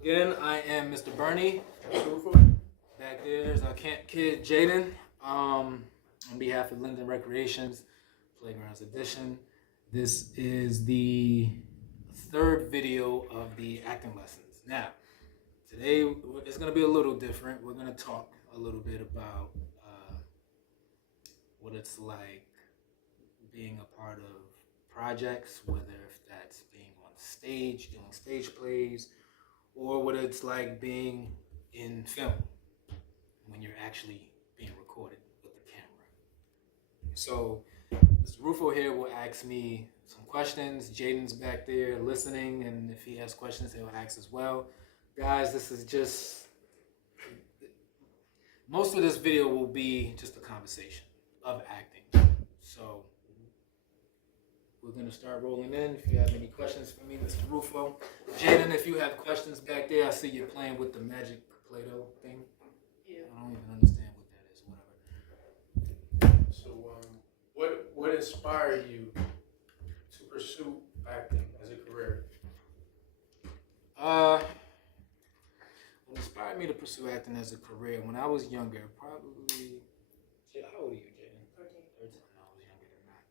Again, I am Mr. Bernie. Back there's our camp kid, Jaden. On behalf of Linden Recreations, Playgrounds Edition, this is the third video of the acting lessons. Now, today it's going to be a little different. We're going to talk a little bit about what it's like being a part of projects, whether if that's being on stage, doing stage plays, or what it's like being in film when you're actually being recorded with the camera. So, Mr. Rufo here will ask me some questions. Jaden's back there listening, and if he has questions, he'll ask as well. Guys, this is just most of this video will be just a conversation of acting. So, we're going to start rolling in. If you have any questions for me, Mr. Rufo. Jaden, if you have questions back there, I see you're playing with the magic Play-Doh thing. Yeah. I don't even understand what that is, whatever. So, what inspired you to pursue acting as a career? What inspired me to pursue acting as a career when I was younger, probably. How old are you, Jaden? 13. 13. No, I was younger than that.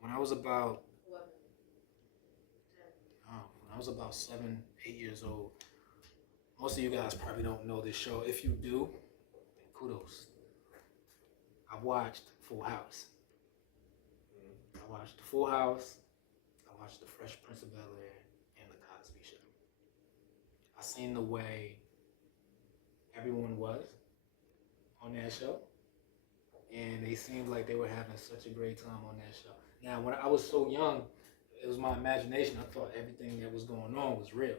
When I was about 11. 10. when I was about 7, 8 years old. Most of you guys probably don't know this show. If you do, then kudos. I watched Full House. I watched Full House. I watched The Fresh Prince of Bel-Air and The Cosby Show. I seen the way everyone was on that show, and they seemed like they were having such a great time on that show. Now, when I was so young, it was my imagination. I thought everything that was going on was real,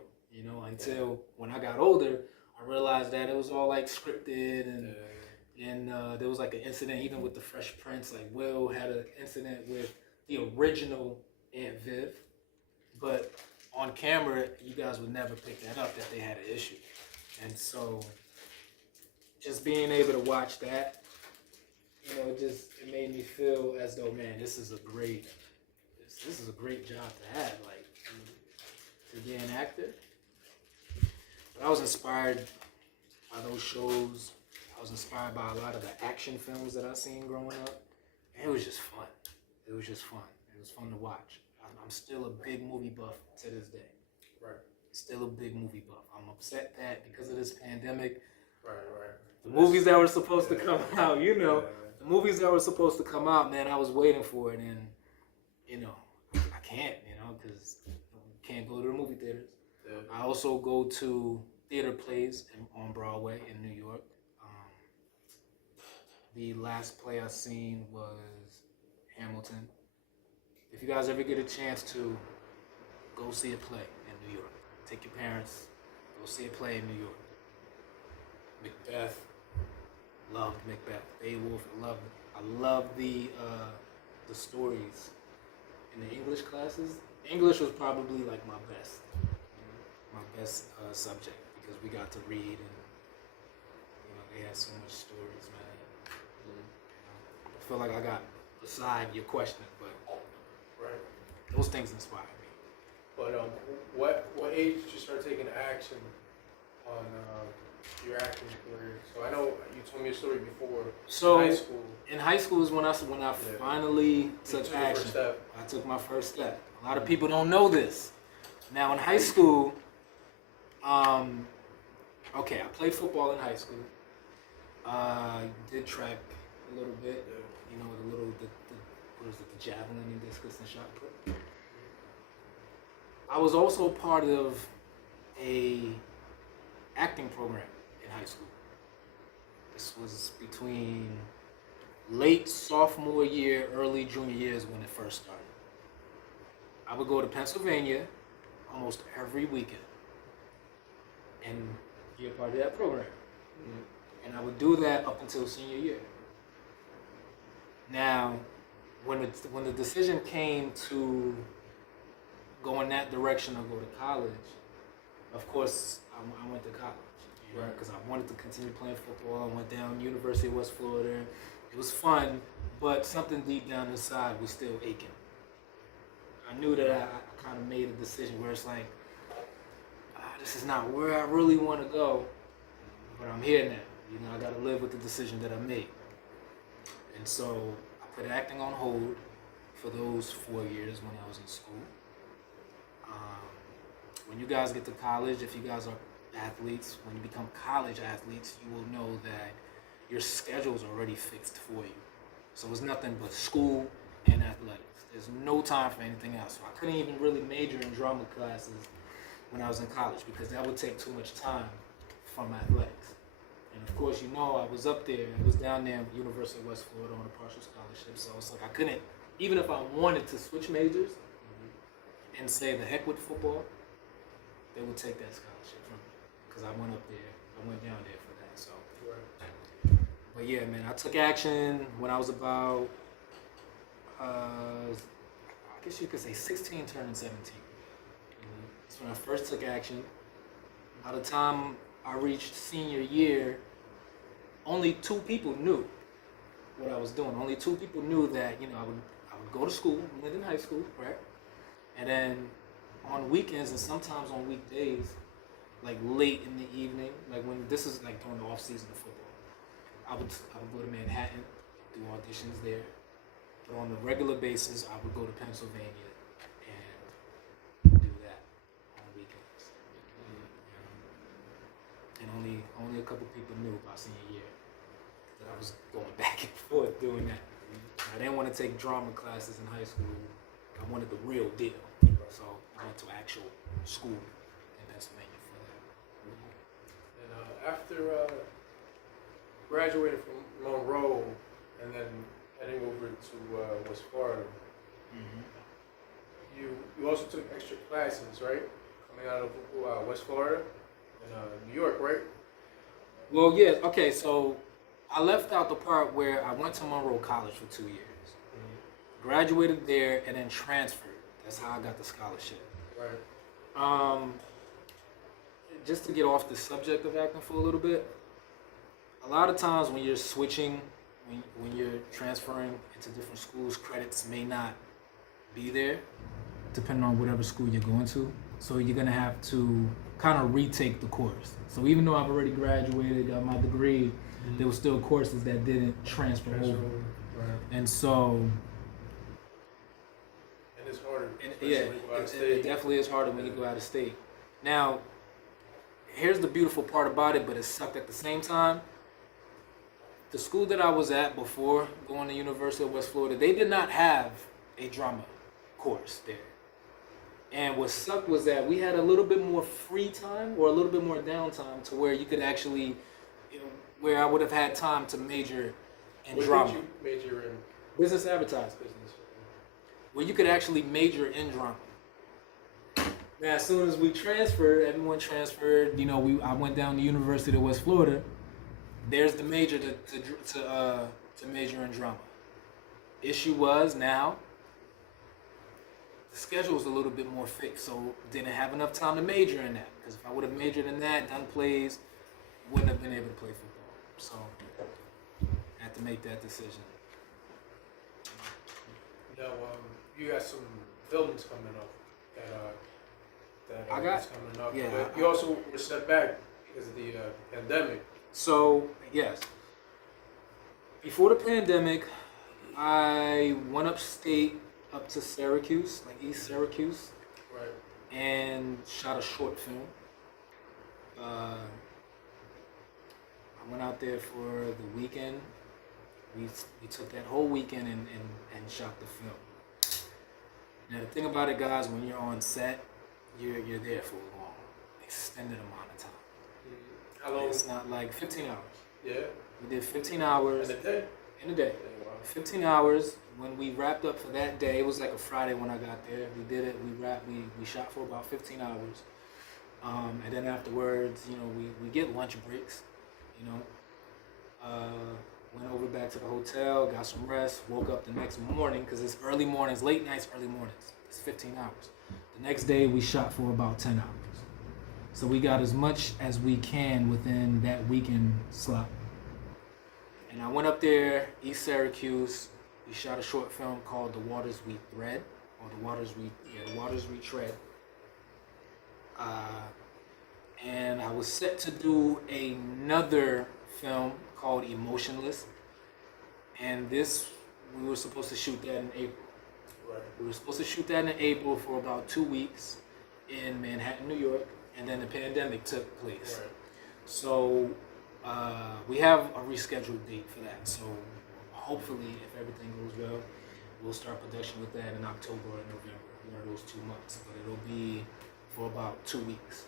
until when I got older, I realized that it was all like scripted, and there was like an incident even with the Fresh Prince. Like Will had an incident with the original Aunt Viv, but on camera, you guys would never pick that up, that they had an issue. And so just being able to watch that, it made me feel as though, man, this is a great job to have, like, to be an actor. But I was inspired by those shows. I was inspired by a lot of the action films that I seen growing up. And it was just fun. It was fun to watch. I'm still a big movie buff to this day. Right. Still a big movie buff. I'm upset that because of this pandemic, Right. the movies that were supposed to come out, the movies that were supposed to come out, man, I was waiting for it, and I can't, because we can't go to the movie theaters. Yeah. I also go to theater plays on Broadway in New York. The last play I seen was Hamilton. If you guys ever get a chance to go see a play in New York, take your parents, go see a play in New York. Macbeth, loved Macbeth. Beowulf, I love the stories in the English classes. English was probably like my best subject, because we got to read, and they had so much stories, man. I feel like I got beside your question, but Right. those things inspire me. But what age did you start taking action on your acting career? So I know you told me a story before. So high school. in high school is when I finally You took took your action. first step. I took my first step. A lot of people don't know this. Now in high school, I played football in high school. Did track a little bit. The javelin and discus and shot put. I was also part of a acting program in high school. This was between late sophomore year, early junior years when it first started. I would go to Pennsylvania almost every weekend and be a part of that program. And I would do that up until senior year. Now, when the decision came to go in that direction or go to college, of course, I went to college, because I wanted to continue playing football. I went down University of West Florida. It was fun, but something deep down inside was still aching. I knew that I kind of made a decision where it's like, this is not where I really want to go, but I'm here now. You know, I got to live with the decision that I made. And so I put acting on hold for those 4 years when I was in school. When you guys get to college, if you guys are athletes, when you become college athletes, you will know that your schedule is already fixed for you. So it's nothing but school and athletics. There's no time for anything else. So I couldn't even really major in drama classes when I was in college because that would take too much time from athletics. And of course, you know, I was up there. I was down there at University of West Florida on a partial scholarship. So it's like I couldn't, even if I wanted to switch majors and say the heck with football, they would take that scholarship from me because I went up there. I went down there for that. So, but yeah, man, I took action when I was about, I guess you could say 16, turning 17. That's when I first took action. By the time I reached senior year, only 2 people knew what I was doing. Only 2 people knew that, you know, I would go to school, Linden High School, right? And then on weekends and sometimes on weekdays, like late in the evening, like when this is like during the off season of football, I would go to Manhattan, do auditions there. But on a regular basis, I would go to Pennsylvania and do that on weekends. And only a couple people knew by senior year that I was going back and forth doing that. I didn't want to take drama classes in high school. I wanted the real deal. So I went to actual school in Pennsylvania for that. And after graduating from Monroe and then heading over to West Florida, you also took extra classes, right? Coming out of West Florida and New York, right? Well, yeah. Okay, so I left out the part where I went to Monroe College for 2 years, graduated there, and then transferred. That's how I got the scholarship. Right. Just to get off the subject of acting for a little bit, a lot of times when you're switching, when you're transferring into different schools, credits may not be there, depending on whatever school you're going to. So you're gonna have to kind of retake the course. So even though I've already graduated, got my degree, there were still courses that didn't transfer over. Right. And so, And it's harder. yeah, it definitely is harder when you go out of state. Now, here's the beautiful part about it, but it sucked at the same time. The school that I was at before going to University of West Florida, they did not have a drama course there. And what sucked was that we had a little bit more free time or a little bit more downtime to where you could actually, you know, where I would have had time to major in drama. What did you major in? Business advertising. Where you could actually major in drama. Now, as soon as we transferred, everyone transferred. You know, I went down to University of West Florida. There's the major to major in drama. Issue was now the schedule was a little bit more fixed, so didn't have enough time to major in that. Because if I would have majored in that, done plays, wouldn't have been able to play football. So I had to make that decision. Now, you got some films coming up that I got- is coming up. yeah, But you also were set back because of the pandemic. So, yes. Before the pandemic, I went upstate up to Syracuse, like East Syracuse, Right. and shot a short film. I went out there for the weekend. We took that whole weekend and shot the film. Now the thing about it, guys, when you're on set, you're there for a long, extended amount of time. How long? It's not like 15 hours. Yeah. We did 15 hours In a day. in a day. 15 hours. When we wrapped up for that day, it was like a Friday when I got there. We did it. We shot for about 15 hours. And then afterwards, you know, we get lunch breaks, you know. Went over back to the hotel, got some rest, woke up the next morning, because it's early mornings, late nights, early mornings. It's 15 hours. The next day, we shot for about 10 hours. So we got as much as we can within that weekend slot. And I went up there, East Syracuse. We shot a short film called The Waters We Thread, or The Waters We Tread. was set to do another film called Emotionless, and we were supposed to shoot that in April. Right. We were supposed to shoot that in April for about 2 weeks in Manhattan, New York, and then the pandemic took place. Right. So we have a rescheduled date for that. So hopefully, if everything goes well, we'll start production with that in October or November, one of those 2 months. But it'll be for about 2 weeks.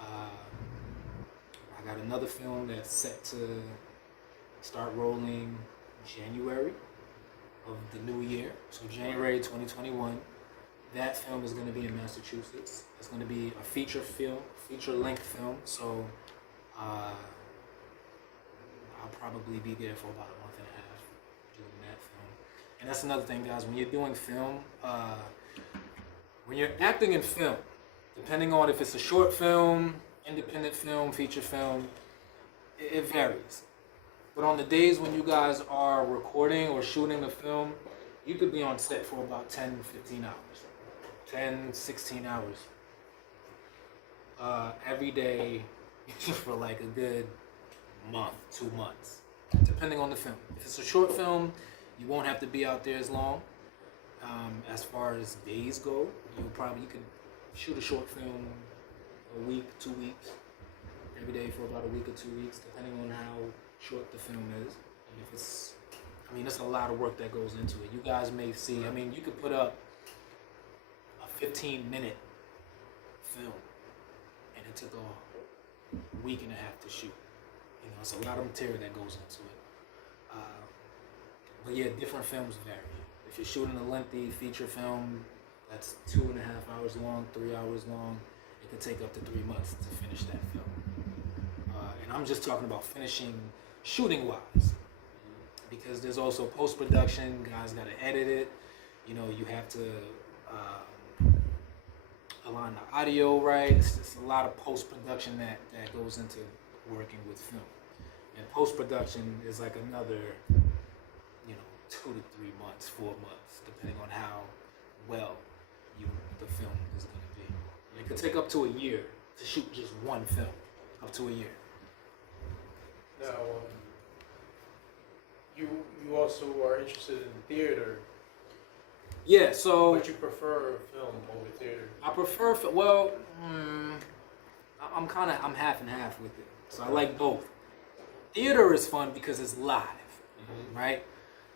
I got another film that's set to start rolling January of the new year, so January 2021. That film is going to be in Massachusetts. It's going to be a feature-length film. So I'll probably be there for about a month and a half doing that film. And that's another thing, guys. When you're doing film, when you're acting in film, depending on if it's a short film, independent film, feature film, it varies. But on the days when you guys are recording or shooting the film, you could be on set for about 10, 15 hours. 10, 16 hours. Every day for like a good month, 2 months, depending on the film. If it's a short film, you won't have to be out there as long. As far as days go, you could shoot a short film a week, 2 weeks, every day for about a week or 2 weeks, depending on how short the film is. And if it's, there's a lot of work that goes into it. You guys may see, you could put up a 15-minute film, and it took a week and a half to shoot. It's a lot of material that goes into it. But yeah, different films vary. If you're shooting a lengthy feature film that's 2.5 hours long, 3 hours long, it could take up to 3 months to finish that film. And I'm just talking about finishing shooting-wise, because there's also post-production. Guys got to edit it. You have to align the audio right. It's a lot of post-production that goes into working with film. And post-production is like another, 2 to 3 months, 4 months, depending on how well the film is going to be. It could take up to a year to shoot just one film, up to a year. Now, you also are interested in theater. Yeah, so. But you prefer film over theater? I prefer, I'm half and half with it. So I like both. Theater is fun because it's live, right?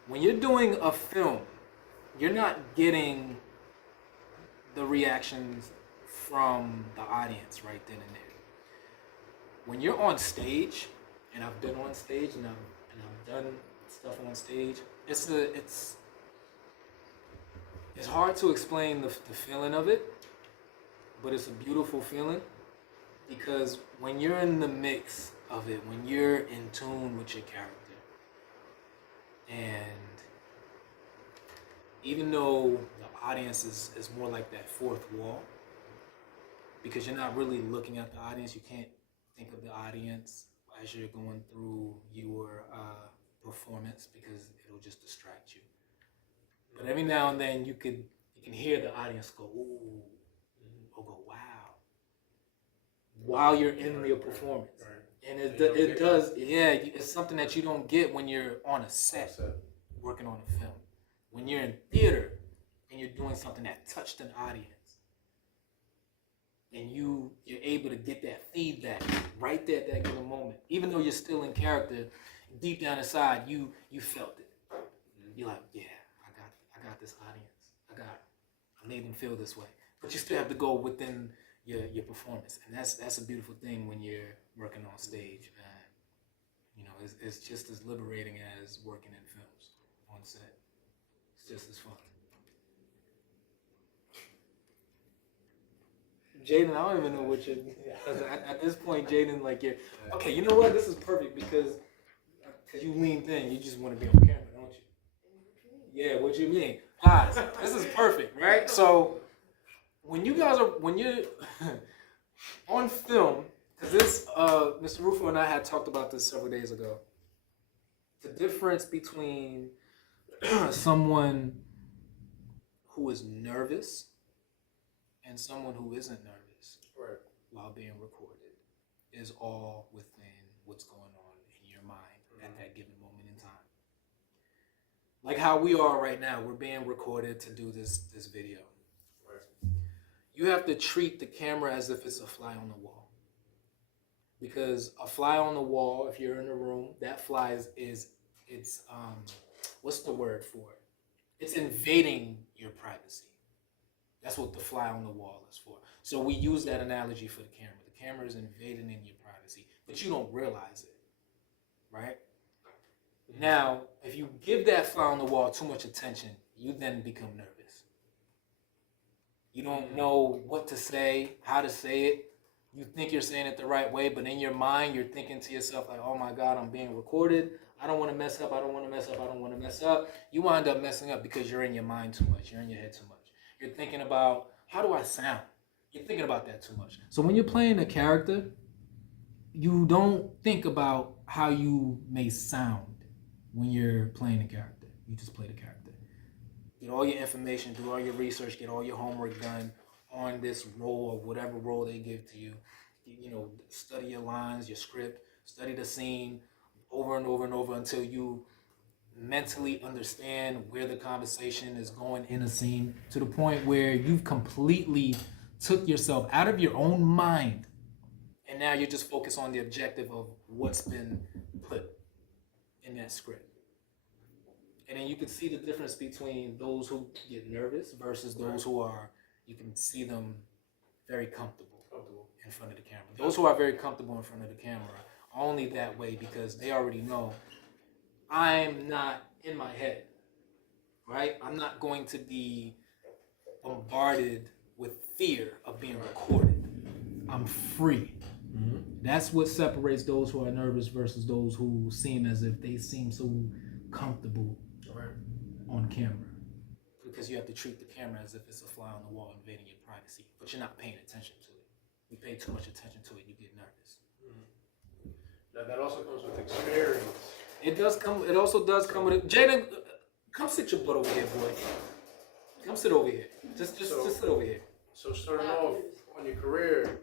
When you're doing a film, you're not getting the reactions from the audience right then and there. When you're on stage, and I've been on stage, and I've done stuff on stage, it's hard to explain the feeling of it, but it's a beautiful feeling, because when you're in the mix of it, when you're in tune with your character, and even though the audience is more like that fourth wall, because you're not really looking at the audience, you can't think of the audience as you're going through your performance, because it'll just distract you. But every now and then you can hear the audience go, ooh, or go, wow, while you're in your performance. Right. And it does, it's something that you don't get when you're on a set working on a film. When you're in theater and you're doing something that touched an audience, and you're able to get that feedback right there at that given moment, even though you're still in character, deep down inside you felt it. You're like, yeah, I got this audience. I made them feel this way. But you still have to go within your performance, and that's a beautiful thing when you're working on stage, man. It's just as liberating as working in films on set. It's just as fun. Jaden, I don't even know what you're. At this point, Jaden, like, you're okay. You know what? This is perfect because you leaned in. You just want to be on camera, don't you? Yeah. What you mean, guys? This is perfect, right? So when you're on film, because this, Mr. Rufo and I had talked about this several days ago. The difference between someone who is nervous and someone who isn't nervous while being recorded. is all within what's going on in your mind at that given moment in time. Like how we are right now, we're being recorded to do this video. Right. You have to treat the camera as if it's a fly on the wall. Because a fly on the wall, if you're in the room, that fly is what's the word for it? It's invading your privacy. That's what the fly on the wall is for. So we use that analogy for the camera. The camera is invading in your privacy, but you don't realize it, right? Now, if you give that fly on the wall too much attention, you then become nervous. You don't know what to say, how to say it. You think you're saying it the right way, but in your mind, you're thinking to yourself like, oh my God, I'm being recorded. I don't want to mess up. I don't want to mess up. I don't want to mess up. You wind up messing up because you're in your mind too much. You're in your head too much. You're thinking about, how do I sound? You're thinking about that too much. So when you're playing a character, you don't think about how you may sound when you're playing a character. You just play the character. Get all your information, do all your research, get all your homework done on this role or whatever role they give to you. You know, study your lines, your script, study the scene over and over and over until you mentally understand where the conversation is going in a scene, to the point where you've completely took yourself out of your own mind and now you're just focused on the objective of what's been put in that script. And then you can see the difference between those who get nervous versus those who are, you can see them very comfortable in front of the camera. Those who are very comfortable in front of the camera are only that way because they already know I'm not in my head, right? I'm not going to be bombarded with fear of being recorded. I'm free. Mm-hmm. That's what separates those who are nervous versus those who seem as if they seem so comfortable on camera. Because you have to treat the camera as if it's a fly on the wall invading your privacy, but you're not paying attention to it. You pay too much attention to it, you get nervous. Mm-hmm. Now that also comes with experience. It does come. It also does come with it. Jaden, come sit your butt over here, boy. Come sit over here. Just sit over here. So starting off on your career,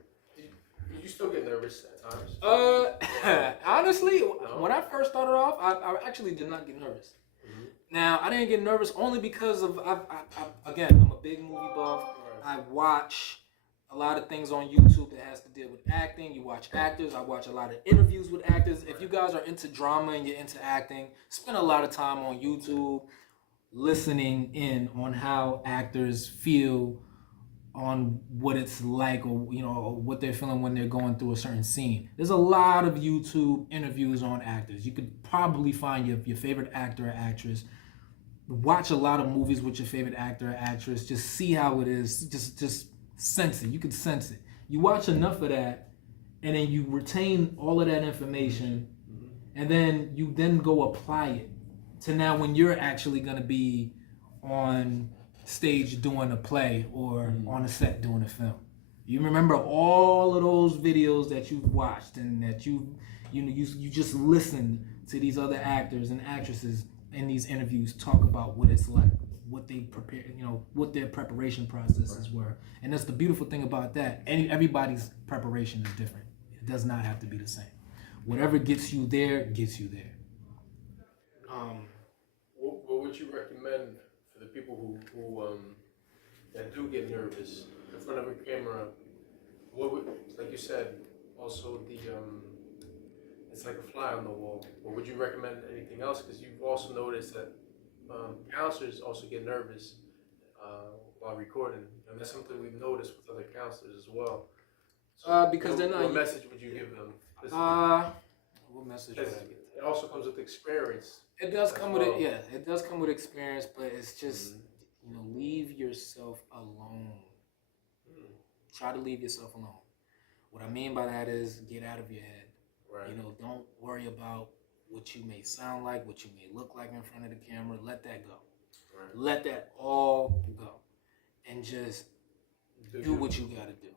you still get nervous at times? Honestly, No? when I first started off, I actually did not get nervous. Mm-hmm. Now I didn't get nervous only because of again, I'm a big movie buff. Right. I watch a lot of things on YouTube that has to deal with acting. You watch actors. I watch a lot of interviews with actors. If you guys are into drama and you're into acting, spend a lot of time on YouTube listening in on how actors feel on what it's like, or or what they're feeling when they're going through a certain scene. There's a lot of YouTube interviews on actors. You could probably find your favorite actor or actress. Watch a lot of movies with your favorite actor or actress. Just see how it is. Just sense it. You can sense it. You watch enough of that, and then you retain all of that information, and then you go apply it to now when you're actually going to be on stage doing a play or on a set doing a film. You remember all of those videos that you've watched and that you just listened to these other actors and actresses in these interviews talk about what it's like, what they prepare, what their preparation processes were. And that's the beautiful thing about that. Everybody's preparation is different. It does not have to be the same. Whatever gets you there, gets you there. What would you recommend for the people who that do get nervous in front of a camera? What would, like you said, also it's like a fly on the wall. Or would you recommend anything else? Because you've also noticed that counselors also get nervous while recording, and that's something we've noticed with other counselors as well. So because they're not. What message would you give them? What message would I give? It also comes with experience. It does come with it. Yeah, it does come with experience, but it's just leave yourself alone. Try to leave yourself alone. What I mean by that is get out of your head. Right. Don't worry about what you may sound like, what you may look like in front of the camera. Let that go. Right. Let that all go, and just do what you gotta do.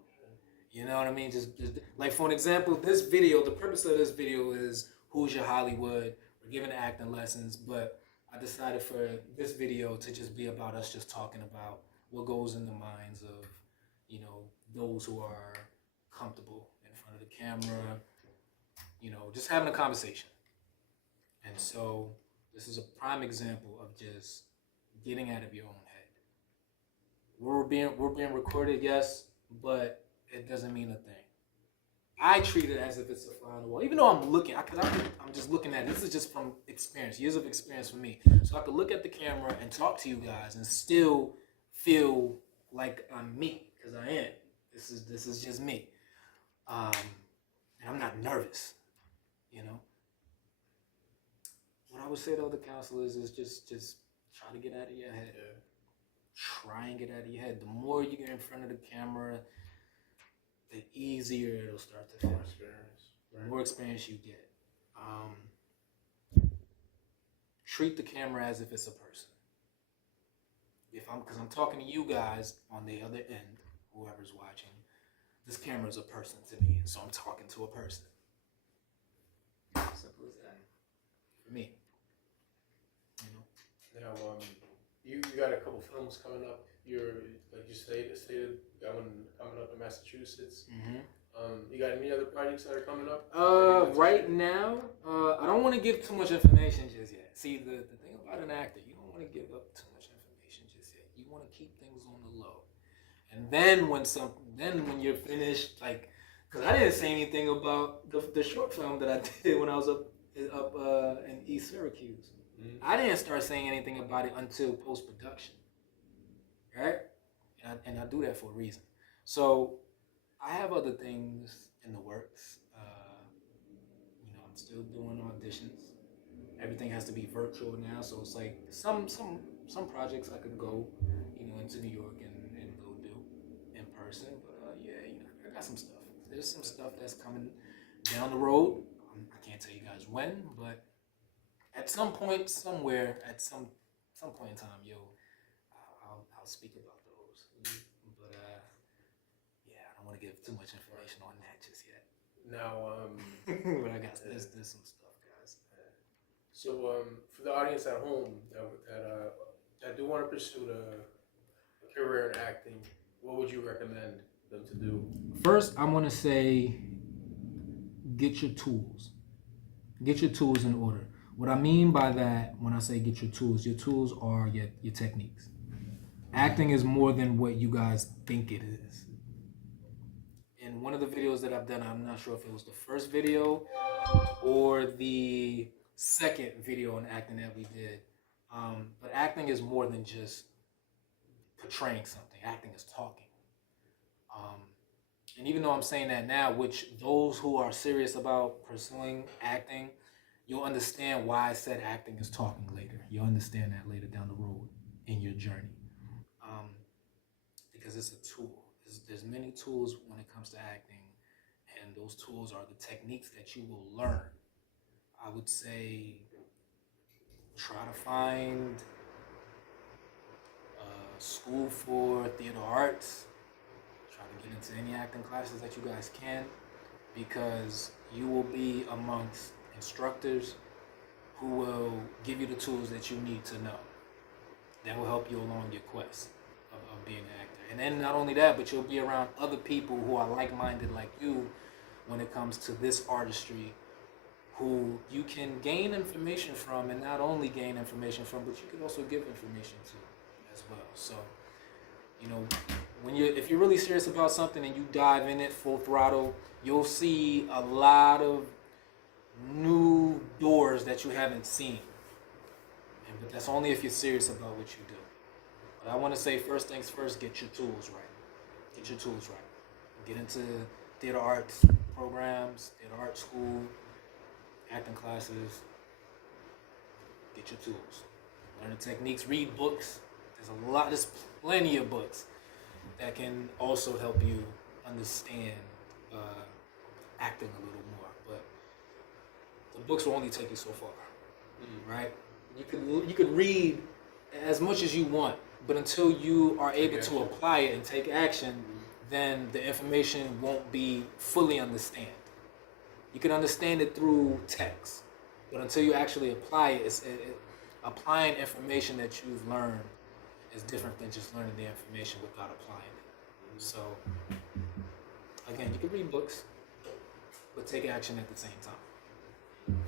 You know what I mean? Just like, for an example, this video. The purpose of this video is Who's Your Hollywood. We're giving acting lessons, but I decided for this video to just be about us just talking about what goes in the minds of those who are comfortable in front of the camera, just having a conversation. And so this is a prime example of just getting out of your own head. We're being recorded, yes, but it doesn't mean a thing. I treat it as if it's a fly on the wall, even though I'm just looking at it. This is just from experience, years of experience for me. So I could look at the camera and talk to you guys and still feel like I'm me, because I am. This is just me, and I'm not nervous. What I would say to other counselors is just try to get out of your head. Yeah. Try and get out of your head. The more you get in front of the camera, the easier it'll start to feel. More experience. The more experience you get. Treat the camera as if it's a person. Because I'm talking to you guys on the other end, whoever's watching, this camera is a person to me, so I'm talking to a person. Simple as that. For me. Now, you got a couple films coming up. You're, like you stated, coming up in Massachusetts. Mm-hmm. You got any other projects that are coming up? Right now, I don't want to give too much information just yet. See, the thing about an actor, you don't want to give up too much information just yet. You want to keep things on the low. And then when you're finished, because I didn't say anything about the short film that I did when I was up in East Syracuse. Mm-hmm. I didn't start saying anything about it until post-production, right? And I do that for a reason. So I have other things in the works. I'm still doing auditions. Everything has to be virtual now, so it's like some projects I could go, into New York and go do in person. But I got some stuff. There's some stuff that's coming down the road. I can't tell you guys when, but at some point, somewhere, at some point in time, I'll speak about those. But I don't want to give too much information on that just yet. Now, but I got there's some stuff, guys. So, for the audience at home that do want to pursue a career in acting, what would you recommend them to do? First, I want to say, get your tools. Get your tools in order. What I mean by that, when I say get your tools are your techniques. Acting is more than what you guys think it is. In one of the videos that I've done, I'm not sure if it was the first video or the second video on acting that we did, but acting is more than just portraying something. Acting is talking. And even though I'm saying that now, which those who are serious about pursuing acting, you'll understand why I said acting is talking later. You'll understand that later down the road in your journey. Because it's a tool. There's many tools when it comes to acting, and those tools are the techniques that you will learn. I would say try to find a school for theater arts. Try to get into any acting classes that you guys can, because you will be amongst instructors who will give you the tools that you need to know. That will help you along your quest of being an actor. And then not only that, but you'll be around other people who are like-minded like you when it comes to this artistry, who you can gain information from, and not only gain information from, but you can also give information to as well. So, if you're really serious about something and you dive in it full throttle, you'll see a lot of new doors that you haven't seen. But that's only if you're serious about what you do. But I want to say, first things first, get your tools right. Get your tools right. Get into theater arts programs, theater art school, acting classes. Get your tools. Learn the techniques, read books. There's plenty of books that can also help you understand acting a little more. But the books will only take you so far, right? You could read as much as you want, but until you are able to apply it and take action, then the information won't be fully understood. You can understand it through text, but until you actually apply it, applying information that you've learned is different than just learning the information without applying it. So, again, you can read books, but take action at the same time.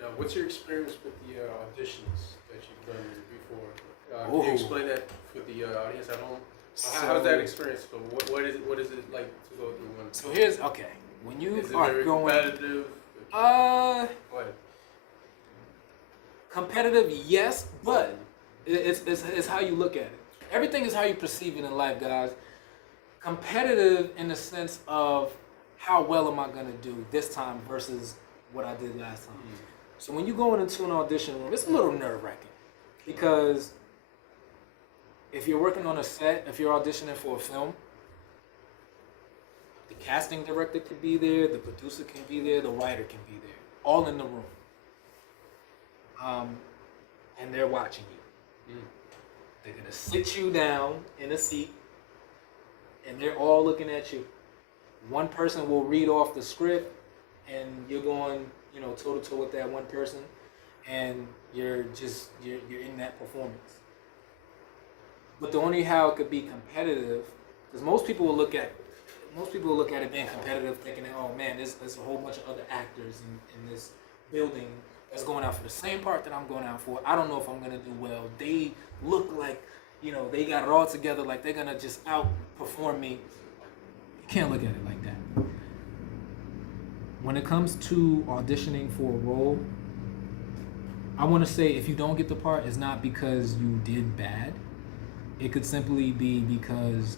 Now, what's your experience with the auditions that you've done before? Can Oh. you explain that for the audience at home? So, How's that experience go? What is it like to go through one? So here's okay. When you Is it are very going, competitive? Go ahead. competitive, yes, but it's how you look at it. Everything is how you perceive it in life, guys. Competitive in the sense of how well am I gonna do this time versus what I did last time. So when you go into an audition room, it's a little nerve-wracking because if you're working on a set, if you're auditioning for a film, the casting director could be there, the producer can be there, the writer can be there, all in the room. And they're watching you. They're gonna sit you down in a seat, and they're all looking at you. One person will read off the script, and you're going, toe to toe with that one person, and you're in that performance. But the only how it could be competitive, because most people will look at it being competitive, thinking, oh man, there's a whole bunch of other actors in this building that's going out for the same part that I'm going out for. I don't know if I'm gonna do well. They look like, they got it all together, like they're gonna just outperform me. You can't look at it like that. When it comes to auditioning for a role, I want to say if you don't get the part, it's not because you did bad. It could simply be because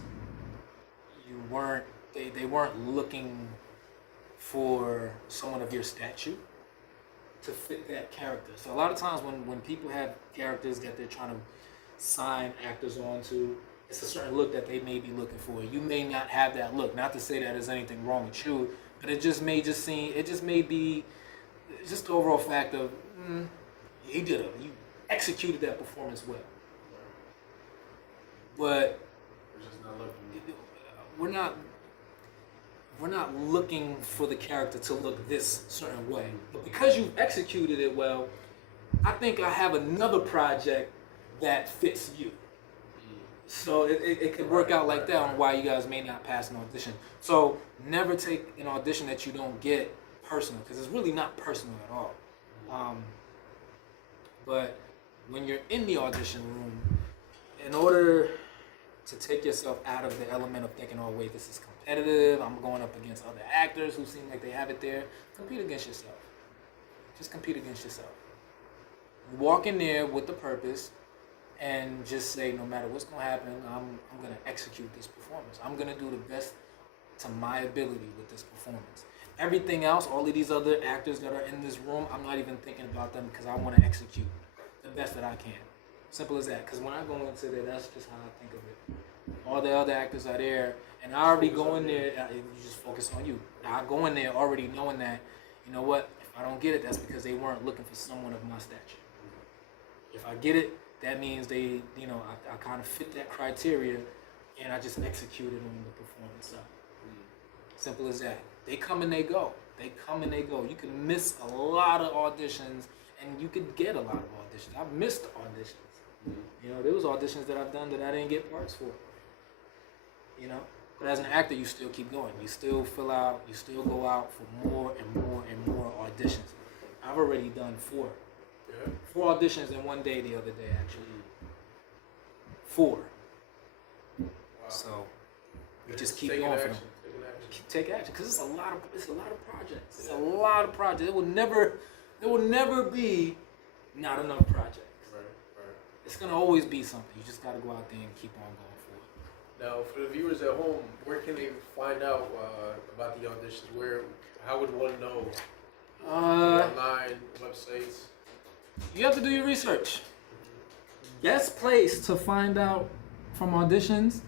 they weren't looking for someone of your stature to fit that character. So a lot of times when people have characters that they're trying to sign actors onto, it's a certain look that they may be looking for. You may not have that look. Not to say that there's anything wrong with you, but it just may be just the overall fact of you executed that performance well. But we're not looking for the character to look this certain way. But because you've executed it well, I think I have another project that fits you. So it could work out like that on why you guys may not pass an audition. So never take an audition that you don't get personal, because it's really not personal at all. But when you're in the audition room, in order to take yourself out of the element of thinking, oh wait, this is competitive, I'm going up against other actors who seem like they have it there, compete against yourself. Just compete against yourself. Walk in there with the purpose and just say, no matter what's going to happen, I'm going to execute this performance. I'm going to do the best to my ability with this performance. Everything else, all of these other actors that are in this room, I'm not even thinking about them because I want to execute the best that I can. Simple as that. Because when I go into there, that's just how I think of it. All the other actors are there, and I already go in there, you just focus on you. I go in there already knowing that, you know what, if I don't get it, that's because they weren't looking for someone of my stature. If I get it, that means they, I kind of fit that criteria, and I just executed on the performance side. Simple as that. They come and they go. They come and they go. You can miss a lot of auditions, and you could get a lot of auditions. I've missed auditions. There was auditions that I've done that I didn't get parts for. But as an actor, you still keep going. You still fill out. You still go out for more and more and more auditions. I've already done 4. Yeah. 4 auditions in one day the other day, actually. 4. Wow. So you just keep going for them. Taking action. Take action, because it's a lot of projects. It's a lot of projects. There will never be not enough projects. Right. It's gonna always be something. You just gotta go out there and keep on going for it. Now, for the viewers at home, where can they find out about the auditions? How would one know? Online, websites. You have to do your research. Best place to find out from auditions,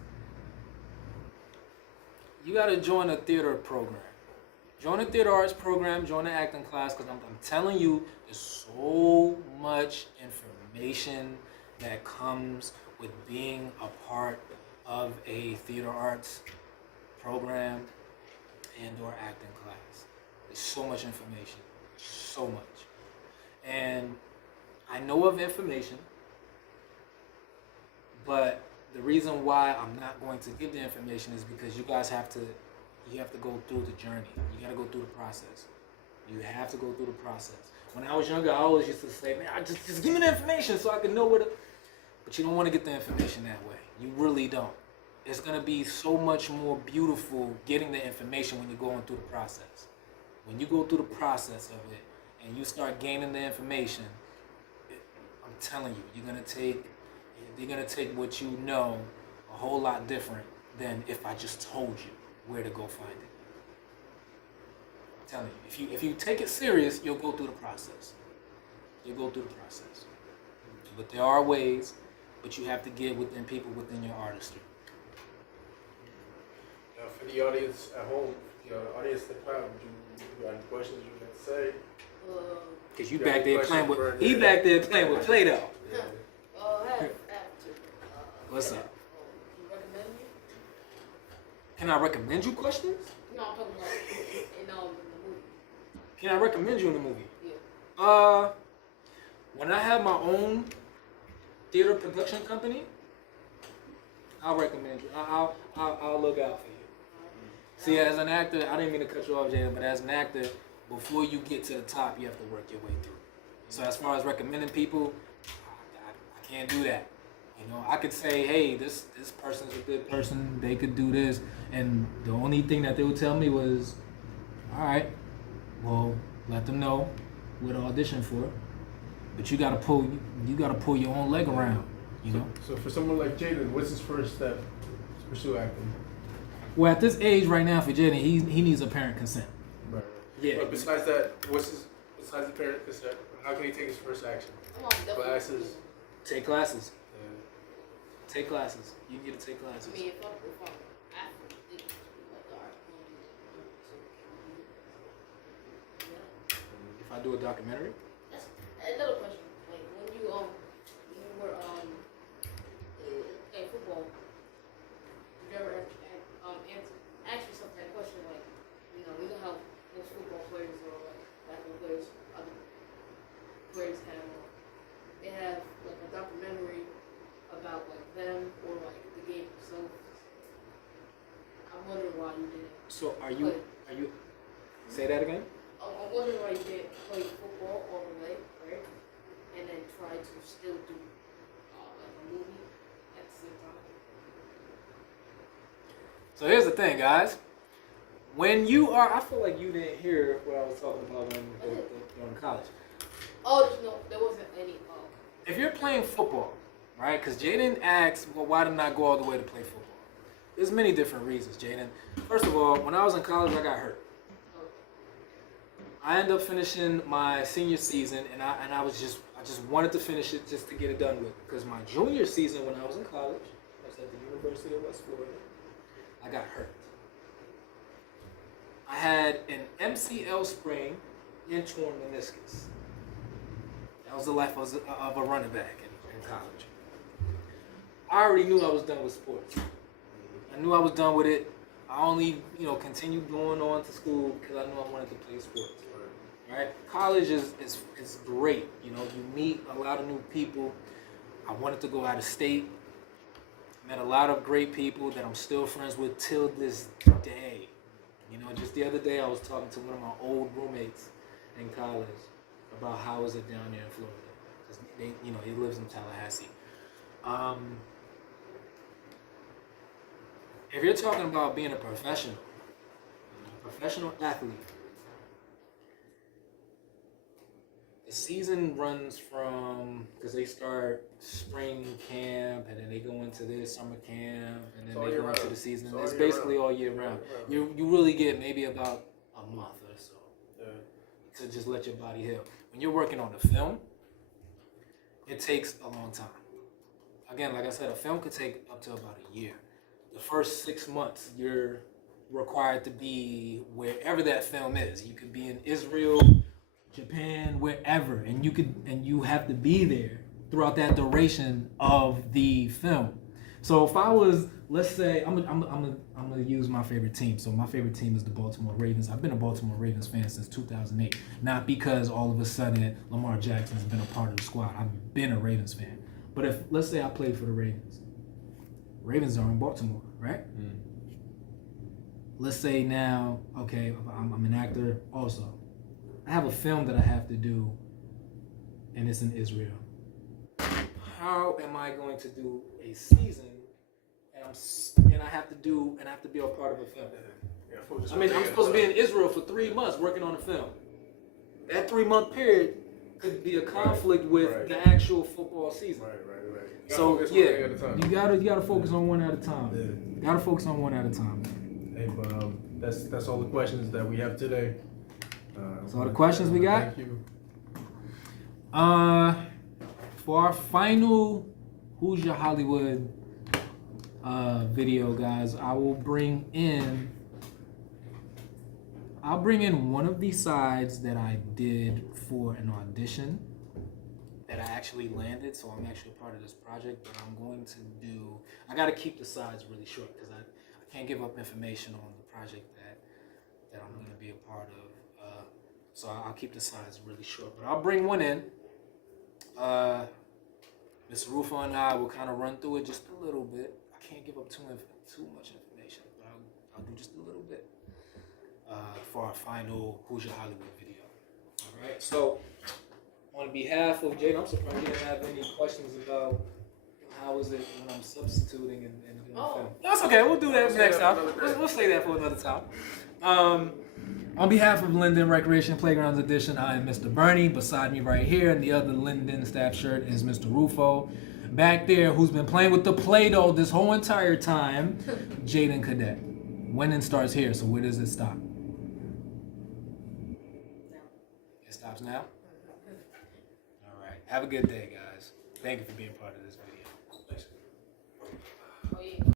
you gotta join a theater program. Join a theater arts program, join an acting class, because I'm telling you, there's so much information that comes with being a part of a theater arts program and or acting class. There's so much information, so much. And I know of information, but the reason why I'm not going to give the information is because you guys have to You have to go through the journey. You got to go through the process. You have to go through the process. When I was younger, I always used to say, man, just give me the information so I can know where to... But you don't want to get the information that way. You really don't. It's going to be so much more beautiful getting the information when you're going through the process. When you go through the process of it and you start gaining the information, I'm telling you, you're gonna take what you know a whole lot different than if I just told you where to go find it. I'm telling you, if you take it serious, you'll go through the process. You'll go through the process. But there are ways, but you have to get within people within your artistry. Now, for the audience at home, the audience that crowd, you got any questions you want to say? Cause you back there playing with back there playing with Play-Doh. Yeah. I have to. What's up? Can you recommend me? Can I recommend you questions? No, I'm talking about in the movie. Can I recommend you in the movie? Yeah. When I have my own theater production company, I'll recommend you. I'll look out for you. See, as an actor, I didn't mean to cut you off, Jada, but as an actor, before you get to the top, you have to work your way through. So as far as recommending people, I can't do that. You know, I could say, hey, this person's a good person. They could do this, and the only thing that they would tell me was, all right, well, let them know what to audition for. But you gotta pull your own leg around. You know. So for someone like Jaden, what's his first step to pursue acting? Well, at this age right now for Jaden, he needs a parent consent. Right. Yeah. But besides that, besides the parent consent, how can he take his first action? Classes. Take classes. Yeah. Take classes. You get to take classes. I mean, if I'm acting, like, alright, If I do a documentary. that's another question. Like when you were playing football, you ever ask yourself that question? Like, you know how most football players or like basketball players, other players they have like a documentary about like them or like the game itself. I'm wondering why you didn't. So are you say that again? I'm wondering why you didn't play football all the way, right? And then try to still do like a movie at the same time. So here's the thing, guys. When you are, I feel like you didn't hear what I was talking about when during college. Oh, there wasn't any. If you're playing football, right? Because Jaden asked, well, why didn't I go all the way to play football? There's many different reasons, Jaden. First of all, when I was in college, I got hurt. I ended up finishing my senior season, and I just wanted to finish it just to get it done with. Because my junior season, when I was in college, I was at the University of West Florida, I got hurt. I had an MCL sprain and torn meniscus. That was the life of a running back in college. I already knew I was done with sports. I knew I was done with it. I only, continued going on to school because I knew I wanted to play sports. Right? College is great. You meet a lot of new people. I wanted to go out of state. Met a lot of great people that I'm still friends with till this day. Just the other day I was talking to one of my old roommates in college about how is it down there in Florida. Because he lives in Tallahassee. If you're talking about being a professional athlete, the season runs from, because they start spring camp and then they go into this summer camp and then they go into the season. It's basically all year round. You really get maybe about a month or so to just let your body heal. When you're working on a film, it takes a long time. Again, like I said, a film could take up to about a year. The first 6 months, you're required to be wherever that film is. You could be in Israel, Japan, wherever, and you have to be there throughout that duration of the film. So if I was, let's say, I'm gonna use my favorite team. So my favorite team is the Baltimore Ravens. I've been a Baltimore Ravens fan since 2008. Not because all of a sudden Lamar Jackson has been a part of the squad. I've been a Ravens fan. But if, let's say I played for the Ravens. Ravens are in Baltimore, right? let's say now, okay, I'm an actor also. I have a film that I have to do, and it's in Israel. How am I going to do a season, and I have to be a part of a film? I mean, I'm supposed to be in Israel for 3 months working on a film. That 3-month period could be a conflict with the actual football season. Right. So yeah, you gotta focus on one at a time. Yeah. Gotta focus on one at a time. Hey, but that's all the questions that we have today. That's all the questions we got. Thank you. For our final Who's Your Hollywood video, guys, I'll bring in one of the sides that I did for an audition that I actually landed, so I'm actually a part of this project, but I gotta keep the sides really short because I can't give up information on the project that I'm gonna be a part of. So I'll keep the sides really short, but I'll bring one in. Mr. Rufo and I will kind of run through it just a little bit. I can't give up too much information, but I'll do just a little bit for our final Who's Your Hollywood video. All right, so on behalf of Jaden, I'm surprised you didn't have any questions about how is it when I'm substituting in the film. That's okay, we'll do that next time. We'll say that for another time. On behalf of Linden Recreation Playgrounds Edition, I am Mr. Bernie. Beside me right here in the other Linden staff shirt is Mr. Rufo. Back there, who's been playing with the Play-Doh this whole entire time, Jaden Cadet. Winning starts here, so where does it stop? It stops now? All right. Have a good day, guys. Thank you for being part of this.